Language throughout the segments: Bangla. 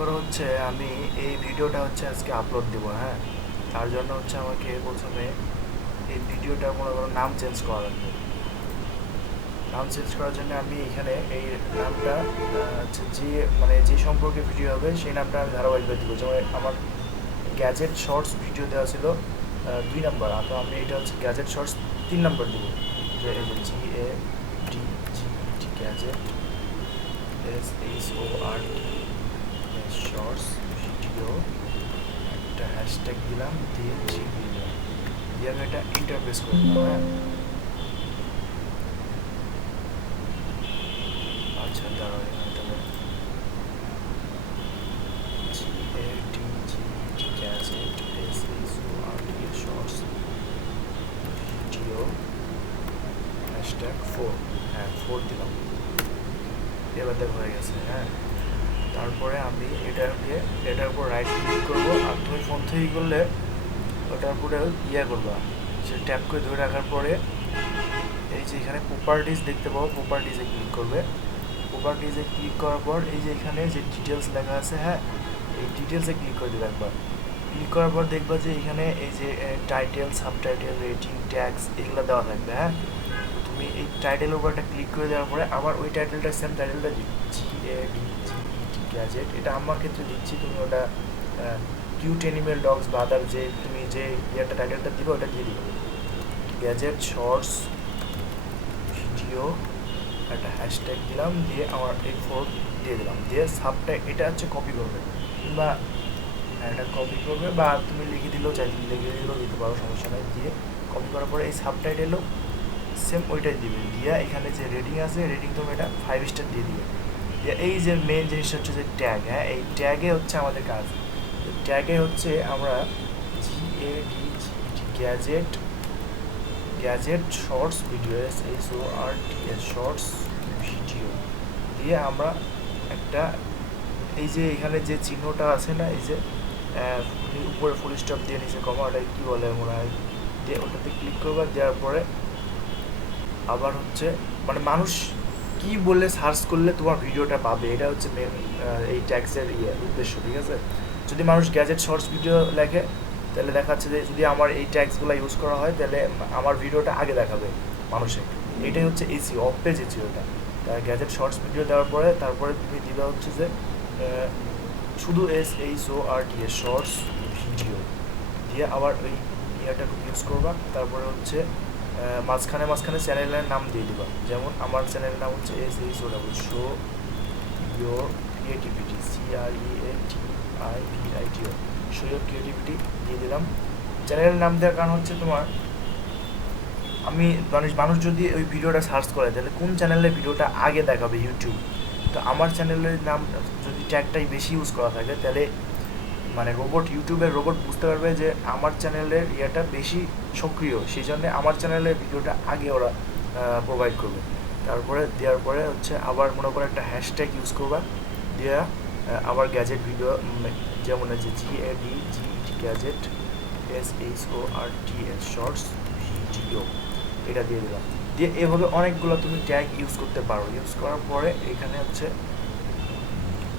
করো হচ্ছে আমি এই ভিডিওটা হচ্ছে আজকে আপলোড দেবো, হ্যাঁ। তার জন্য হচ্ছে আমাকে প্রথমে এই ভিডিওটার মনে করো নাম চেঞ্জ করা লাগবে। নাম চেঞ্জ করার জন্য আমি এখানে এই নামটা হচ্ছে যে সম্পর্কে ভিডিও হবে সেই নামটা আমি ধারাবাহিকভাবে দেবো। যেমন আমার গ্যাজেট শর্টস ভিডিও দেওয়া ছিল 2 নাম্বার, তো আমি এটা হচ্ছে গ্যাজেট শর্টস 3 নাম্বার দেবো। যে এই যে GADGET gadget SHORT shorts video, একটা হ্যাশট্যাগ দিলাম, দিয়ে দিলাম, দিয়ে আমি এটা ইন্টারফেস করে দিলাম, হ্যাঁ। আচ্ছা দাঁড়াও, তাহলে gadget SHORT shorts video hashtag 4, হ্যাঁ 4 দিলাম। এবার দেখো হয়ে গেছে, হ্যাঁ। তারপরে আমি এটার উপর রাইট ক্লিক করবো, আর তুমি ফোন থেকে করলে ওটার উপরে করবা, সে ট্যাপ করে ধরে রাখার পরে এই যে এখানে প্রপার্টিজ দেখতে পাবো, প্রপার্টিজে ক্লিক করবে। প্রপার্টিজে ক্লিক করার পর এই যে এখানে যে ডিটেলস লেখা আছে, হ্যাঁ, এই ডিটেলসে ক্লিক করে দেবে একবার। ক্লিক করার পর দেখবা যে এখানে এই যে টাইটেল, সাবটাইটেল, রেটিং, ট্যাগস এগুলো দেওয়া থাকবে, হ্যাঁ। তুমি এই টাইটেলের উপর একটা ক্লিক করে দেওয়ার পরে আবার ওই টাইটেলটা সেম টাইটেলটা গ্যাজেট, এটা আমার ক্ষেত্রে দিচ্ছি, তুমি ওটা কিউট অ্যানিমেল ডগস বা আদার যে তুমি যে টাইটেলটা দিবে ওটা দিয়ে দিবে। গ্যাজেট শর্টস ভিডিও একটা হ্যাশট্যাগ দিলাম, দিয়ে আমার এই 4 দিয়ে দিলাম, দিয়ে এটা হচ্ছে কপি করবে, কিংবা এটা কপি করবে বা তুমি লিখে দিলেও দিতে পারো, সমস্যা নেই। দিয়ে কপি করার পরে এই সাবটাইটেলও সেম ওইটাই দিবে, দিয়ে এখানে যে রেটিং আছে, রেটিং তুমি এটা 5 স্টার দিয়ে দিবে। দিয়ে এই যে মেন জিনিসটা হচ্ছে যে ট্যাগ, হ্যাঁ, এই ট্যাগে হচ্ছে আমাদের কাজ। ট্যাগে হচ্ছে আমরা gadget gadget shorts video SHORTS shorts video দিয়ে আমরা একটা এই যে এখানে যে চিহ্নটা আছে না, এই যে উপরে ফুল স্টপ দিয়ে নিচে কমা, ওটা কী বলে মনে হয়, দিয়ে ওটাতে ক্লিক করবার, দেওয়ার পরে আবার হচ্ছে মানে মানুষ কি বলে সার্চ করলে তোমার ভিডিওটা পাবে, এটা হচ্ছে মেন এই ট্যাক্সের উদ্দেশ্য, ঠিক আছে। যদি মানুষ গ্যাজেট শর্টস ভিডিও লেখে তাহলে দেখাচ্ছে যে যদি আমার এই ট্যাক্সগুলো ইউজ করা হয় তাহলে আমার ভিডিওটা আগে দেখাবে মানুষে। এটাই হচ্ছে এসইও, অফ পেজ এসইওটা। গ্যাজেট শর্টস ভিডিও দেওয়ার পরে তারপরে তুমি দিবা হচ্ছে যে শুধু SHORTS শর্টস ভিডিও দিয়ে আবার ওই ইয়াটা ইউজ করবা। তারপরে হচ্ছে মাঝখানে চ্যানেলের নাম দিয়ে দিবা, যেমন আমার চ্যানেলের নাম হচ্ছে SEO show your creativity, CREATIVITO show your creativity দিয়ে দিলাম। চ্যানেলের নাম দেওয়ার কারণ হচ্ছে তোমার মানুষ যদি ওই ভিডিওটা সার্চ করে তাহলে কোন চ্যানেলে ভিডিওটা আগে দেখাবে ইউটিউব। তো আমার চ্যানেলের নাম যদি ট্যাগটাই বেশি ইউজ করা থাকে তাহলে মানে ইউটিউবের রোবট বুঝতে পারবে যে আমার চ্যানেলের ইয়েটা বেশি সক্রিয়, সেই জন্য আমার চ্যানেলের ভিডিওটা আগে ওরা প্রোভাইড করবে। তারপরে দেওয়ার পরে হচ্ছে আবার মনে করে একটা হ্যাশট্যাগ ইউজ করবা, দেওয়া আবার গ্যাজেট ভিডিও, যেমন হচ্ছে গ্যাজেট SHORTS শর্টস ভিডিও, এটা দিয়ে দিলাম। দিয়ে এভাবে অনেকগুলো তুমি ট্যাগ ইউজ করতে পারো। ইউজ করার পরে এখানে হচ্ছে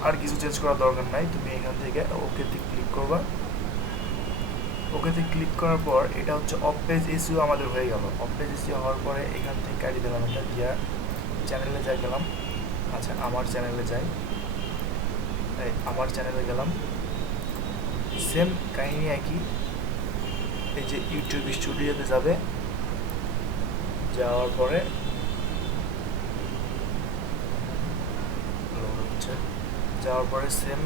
আর কিছু চেঞ্জ করার দরকার নাই, তুমি এখান থেকে ওকেতে ক্লিক করবা। ওকেতে ক্লিক করার পর এটা হচ্ছে অফ পেজ এসইও আমাদের হয়ে গেল। অফ পেজ এসইও হওয়ার পরে এখান থেকে কাটি দিলাম, এটা দিয়া চ্যানেলে গেলাম। আচ্ছা আমার চ্যানেলে যাই, আমার চ্যানেলে গেলাম, সেম কাহিনী একই। এই যে ইউটিউব স্টুডিওতে যাবে, যাওয়ার পরে সেম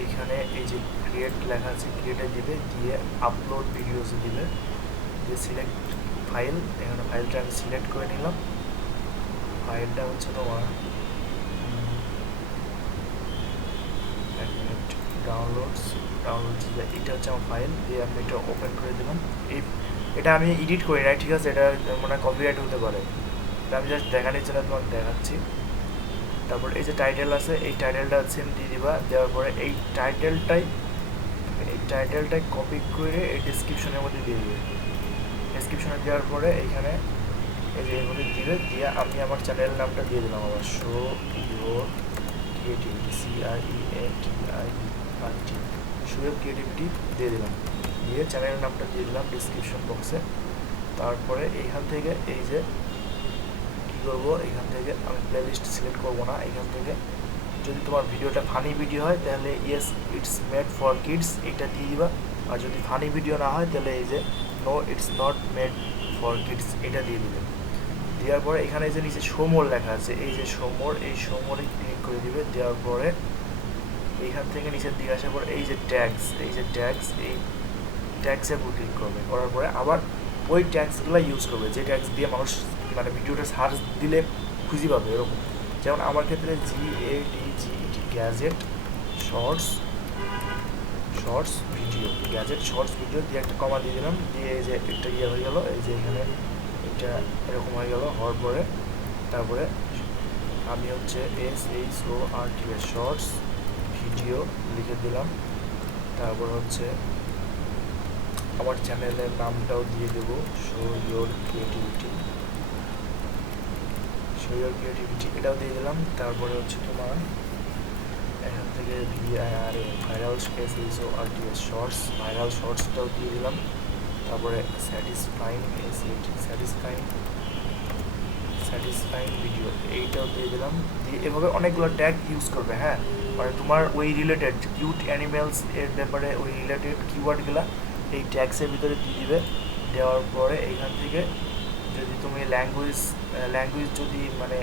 এইখানে এই যে ক্রিয়েট লেখা আছে, ক্রিয়েটে দিবে, দিয়ে আপলোড ভিডিওসে দিবে, দিয়ে সিলেক্ট ফাইল, এখানে ফাইলটা আমি সিলেক্ট করে নিলাম। ফাইলটা হচ্ছে তোমার ডাউনলোডস, এটা হচ্ছে আমার ফাইল, দিয়ে আমি এটা ওপেন করে দিলাম। এটা আমি এডিট করি নাই, ঠিক আছে, এটা মানে কপিরাইট হতে পারে, এটা আমি জাস্ট দেখানোর জন্য তোমাকে দেখাচ্ছি। তারপর এই যে টাইটেল আছে, এই টাইটেলটা সেম দিয়ে দিবা। দেওয়ার পরে এই টাইটেলটাই কপি করে এই ডিসক্রিপশনের মধ্যে দিয়ে দিবে। ডিসক্রিপশনে দেওয়ার পরে এইখানে এই যে এর মধ্যে দিবে, দিয়ে আমি আমার চ্যানেল নামটা দিয়ে দিলাম আবার, show your creativity, CREATIVITO Shoaib creativity দিয়ে দিলাম, দিয়ে চ্যানেলের নামটা দিয়ে দিলাম ডিসক্রিপশন বক্সে। তারপরে এইখান থেকে এই যে কী করবো, এখান থেকে আমি প্লেলিস্ট সিলেক্ট করবো না, এখান থেকে যদি তোমার ভিডিওটা ফানি ভিডিও হয় তাহলে yes it's made for kids এটা দিয়ে দিবা, আর যদি ফানি ভিডিও না হয় তাহলে এই যে no it's not made for kids এটা দিয়ে দিবে। দেওয়ার পরে এখানে যে নিচে শোমোর লেখা আছে, এই যে শোমোর, এই শোমোরে ক্লিক করে দিবে। দেওয়ার পরে এইখান থেকে নিচের দিকে আসার পর এই যে ট্যাগস, এই যে ট্যাগস, এই ট্যাগসের উপর ক্লিক করবে। করার পরে আবার ওই ট্যাগসগুলো ইউজ করবে যে ট্যাগস দিয়ে মানুষ মানে ভিডিওটা সার্চ দিলে খুঁজে পাবে এরকম। যেমন আমার ক্ষেত্রে GADGET gadget shorts video, gadget shorts video দিয়ে একটা কমা দিয়ে দিলাম, দিয়ে এই যে একটা ইয়ে হয়ে গেল, এই যে এখানে এটা এরকম হয়ে গেল। হওয়ার পরে তারপরে আমি হচ্ছে SEO শর্টস ভিডিও লিখে দিলাম। তারপর হচ্ছে আমার চ্যানেলের নামটাও দিয়ে দেবো, শো ইয়োর ক্রিয়েটিভিটি এটাও দিয়ে দিলাম। তারপরে হচ্ছে তোমার এখান থেকে ভাইরাল শর্টসটাও দিয়ে দিলাম। তারপরে স্যাটিসফাইং ভিডিও এইটাও দিয়ে দিলাম। দিয়ে এভাবে অনেকগুলো ট্যাগ ইউজ করবে। হ্যাঁ, মানে তোমার ওই রিলেটেড কিউট অ্যানিমেলস এর ব্যাপারে ওই রিলেটেড কিওয়ার্ডগুলো এই ট্যাগসের ভিতরে দিয়ে দিবে। দেওয়ার পরে এইখান থেকে যদি তুমি ল্যাঙ্গুয়েজ যদি মানে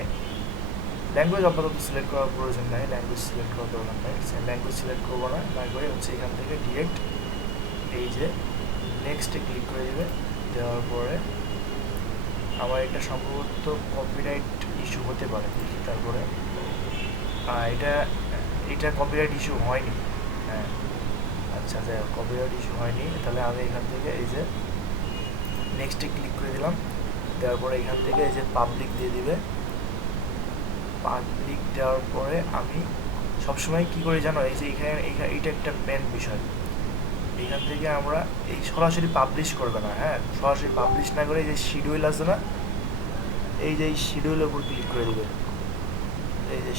ল্যাঙ্গুয়েজ আপাতত সিলেক্ট করার প্রয়োজন নাই, ল্যাঙ্গুয়েজ সিলেক্ট করার দরকার নাই, ল্যাঙ্গুয়েজ সিলেক্ট করবো না, না করে হচ্ছে এখান থেকে ডিরেক্ট এই যে নেক্সটে ক্লিক করে দেবে। দেওয়ার পরে আমার এটা সম্ভবত কপিরাইট ইস্যু হতে পারে দেখি। তারপরে এটা কপিরাইট ইস্যু হয়নি। হ্যাঁ, আচ্ছা যাই হোক, কপিরাইট ইস্যু হয়নি। তাহলে আমি এখান থেকে এই যে নেক্সটে ক্লিক করে দিলাম। দেওয়ার পরে এখান থেকে এই যে পাবলিক দিয়ে দিবে। পাবলিক দেওয়ার পরে আমি সবসময় কী করি জানো, এই যে এইটা একটা মেন বিষয়। এখান থেকে আমরা এই সরাসরি পাবলিশ করবে না। হ্যাঁ, সরাসরি পাবলিশ না করে এই যে শিডিউল আছে না, এই যে এই শিডিউলের উপর ক্লিক করে দিবে। এই যে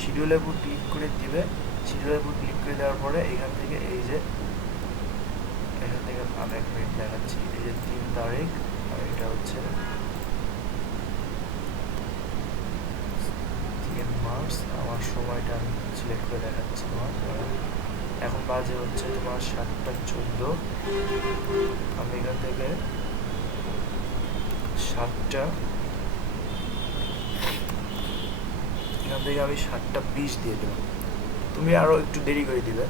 শিডিউলের উপর ক্লিক করে দিবে। শিডিউলের উপর ক্লিক করে দেওয়ার পরে এখান থেকে আমি 1 মিনিট দেখাচ্ছি। এই যে 3 তারিখ, আর এটা হচ্ছে 3 মার্চ। আমার সময়টা আমি সিলেক্ট করে দেখাচ্ছি তোমার। এখন বাজে হচ্ছে তোমার 7:14। আমি এখান থেকে 7:20 দিয়ে দেবো। তুমি আরও একটু দেরি করে দিবে,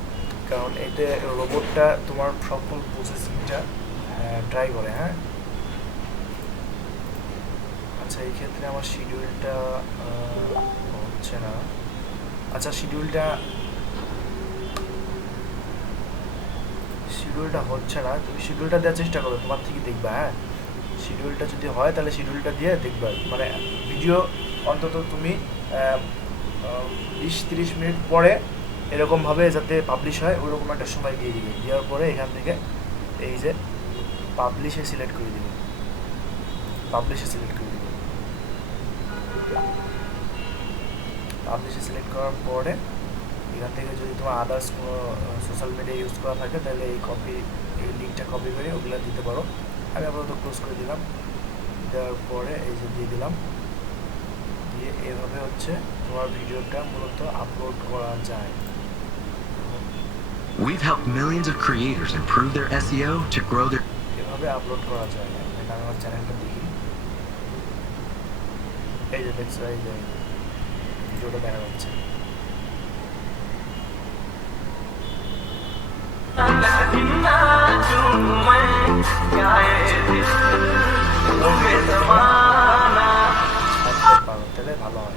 কারণ এতে রোবটটা তোমার সকল প্রসেসিংটা ট্রাই করে। হ্যাঁ, আচ্ছা এই ক্ষেত্রে আমার শিডিউলটা হচ্ছে না। আচ্ছা শিডিউলটা হচ্ছে না, তুমি শিডিউলটা দেওয়ার চেষ্টা করো, তোমার থেকে দেখবা। হ্যাঁ, শিডিউলটা যদি হয় তাহলে শিডিউলটা দিয়ে দেখবা, মানে ভিডিও অন্তত তুমি 20-30 মিনিট পরে এরকমভাবে যাতে পাবলিশ হয় ওইরকম একটা সময় দিয়ে দিবে। দেওয়ার পরে এখান থেকে এই যে পাবলিশে সিলেক্ট করে দিবে। পাবলিশে সিলেক্ট করার পরে এখান থেকে যদি তোমার আদার্স কোনো সোশ্যাল মিডিয়া ইউজ করা থাকে তাহলে এই লিঙ্কটা কপি করে ওগুলো দিতে পারো। আমি আপাতত ক্লোজ করে দিলাম। দেওয়ার পরে এই যে দিয়ে দিলাম। দিয়ে এভাবে হচ্ছে তোমার ভিডিওটা মূলত আপলোড করা যায়। We've helped millions of creators improve their SEO to grow their এভাবে আপলোড করা যায়। আমি আমার চ্যানেলটা দেখি, এই যে দেখছো, এই যে ভিডিওটা দেখা যাচ্ছে। তাহলে ভালো হয়।